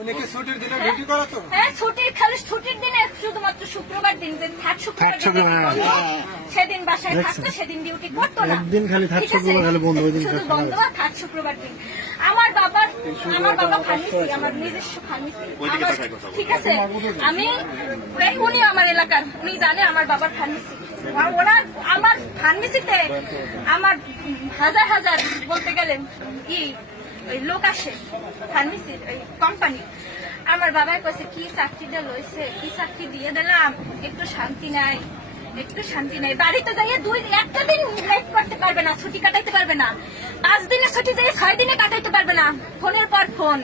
অনেকে ছুটির দিনে ডিউটি করা তো। হ্যাঁ ছুটির খালি ছুটির দিনে শুধুমাত্র শুক্রবার দিন যে থাক শুক্রবার থাক শুক্রবার, দিনে। বন্ধ, সেদিন বাসায় থাকতো সেদিন ডিউটি করতো না। একদিন খালি থাক ঠিক আছে? শুক্রবার খালি বন্ধ, ওই দিন শুধু বন্ধ আর থাক শুক্রবার দিন। আমার বাবার আমার বাবা ফার্মেসি আমার নিজস্ব ফার্মেসি। ঠিক আছে? আমি উনি আমার এলাকার উনি জানে আমার বাবার ফার্মেসি। ওরা আমার ফার্মেসিতে আমার হাজার হাজার বলতে গেলেন ওই লোক আসে ফার্মেসির আমার বাবাই কইছে কি চাকরিটা লইছে কি চাকরি দিয়ে দিলাম একটু শান্তি নাই একটু শান্তি নাই। বাড়িতে যাইয়ে দুই একটা দিন লাইফ করতে পারবে না ছুটি কাটাইতে পারবে না। পাঁচ দিনের ছুটি যাইয়ে ছয় দিনে কাটাইতে পারবে না ফোনের পর ফোন।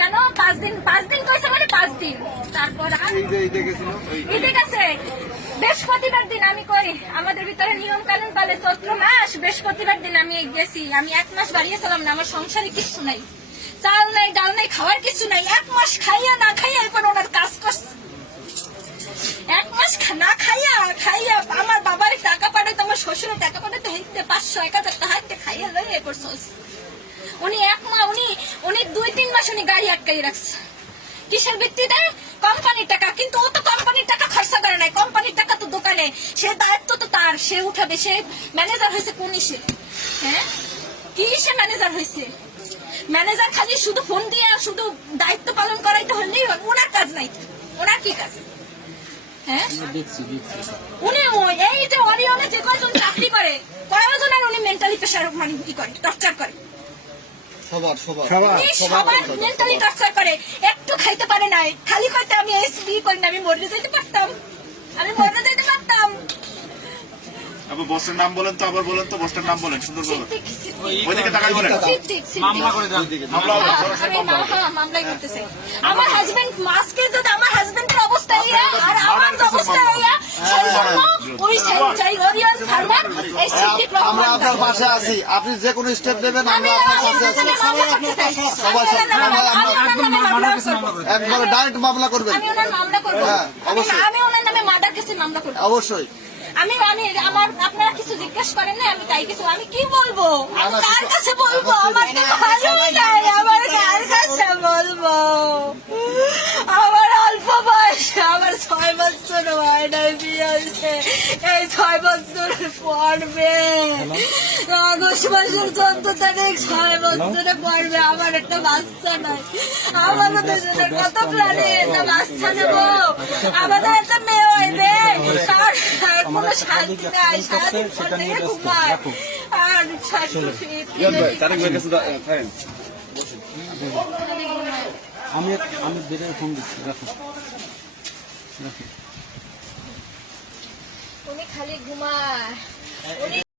কেন? পাঁচ দিন পাঁচ দিন কইছে মানে পাঁচ দিন। তারপর ঠিক আছে। বৃহস্পতিবার দিন আমি কই আমাদের ভিতরে নিয়ম কানুন বলে চৈত্র মাস বৃহস্পতিবার দিন আমি গেছি। আমি এক মাস বাড়িয়েছিলাম না আমার সংসারে কিছু নাই। চাল নাই ডাল নাই খাওয়ার কিছু নাই এক মাস খাইয়া না খাইয়া এরপর ওনার কাজ করছে। এক মাস না খাইয়া খাইয়া আমার বাবার টাকা পাঠাইতো, আমার শ্বশুরের টাকা পাঠাইতো হেঁটে পাঁচশো, এক হাজার টাকা হাতে খাইয়া লই চলছে। উনি এক মা উনি উনি দুই তিন মাস উনি গাড়ি আটকাই রাখছে। কিসের ভিত্তিতে? কোম্পানির টাকা। কিন্তু ও তো কোম্পানির টাকা খরচা করে নাই। কোম্পানির টাকা তো দোকানে। সে দায়িত্ব তো তার। সে উঠাবে। সে ম্যানেজার হয়েছে কোন ইসে হ্যাঁ? কি সে ম্যানেজার হয়েছে? ম্যানেজার খালি শুধু ফোন দিয়ে আর শুধু দায়িত্ব পালন করাইতে হলেই হয়। ওনার কাজ নাই। ওনার কি কাজ? হ্যাঁ? উনি এই যে অরিয়নে যে কয়জন চাকরি করে কয়জনের উনি মেন্টালি প্রেশার মানে ই করে টর্চার করে? সবার সবার। সবার উনি সবার মেন্টালি টর্চার করে। একটু খাইতে পারে নাই। খালি খাইতে আমি এসবি করি না আমি মরে যেতে পারতাম। আমি মরে যেতে বসের নাম বলেন তো আবার বলেন তো বসটার নাম বলেন সুন্দর বলেন। ওইদিকে তাকাই বলেন। মামলা হবে আমি মা- হ্যাঁ, মামলাই করতেছি। আমার হাজবেন্ড মাস্কে যদি আমার হাজবেন্ডের অবস্থা ইয়া আর আমার অবস্থা ইয়া ওই সেঞ্চারি ওরিয়ন ফার্মার এই সিদ্দিক আমরা আপনার পাশে আছি। আপনি যে কোনো স্টেপ নেবেন আমি আমরা আপনার পাশে আছি। মামলা সবাই নামে মামলা করব। একবারে ডাইরেক্ট মামলা করবেন। আমি ওনার মামলা করব। হ্যাঁ, অবশ্যই। আমি ওনার নামে মার্ডার কেসে মামলা করব। অবশ্যই। আমি আমি আমার আপনারা কিছু জিজ্ঞেস করেন না আমি তাই কিছু আমি কি বলব? আমি কার কাছে বলব? আমার তো ভালোই নাই আমার কার কাছে বলব আমার অল্প বয়স আমার বিয়ে হয়েছে এই ছয় বছর পড়বে আগস্ট মাসের চোদ্দ তারিখ ছয় বছরে পড়বে আমার একটা বাচ্চা নাই। আমারও দুজনের কত প্ল্যানে একটা বাচ্চা নেব? আমাদের একটা মেয়ে হইবে। আর আর কোনো শান্তি নাই সারাদিন পর ঘুমায় আর আমি আমি বেড়ে ফোন দিচ্ছি রাখো। উনি খালি ঘুমায়। হ্যাঁ,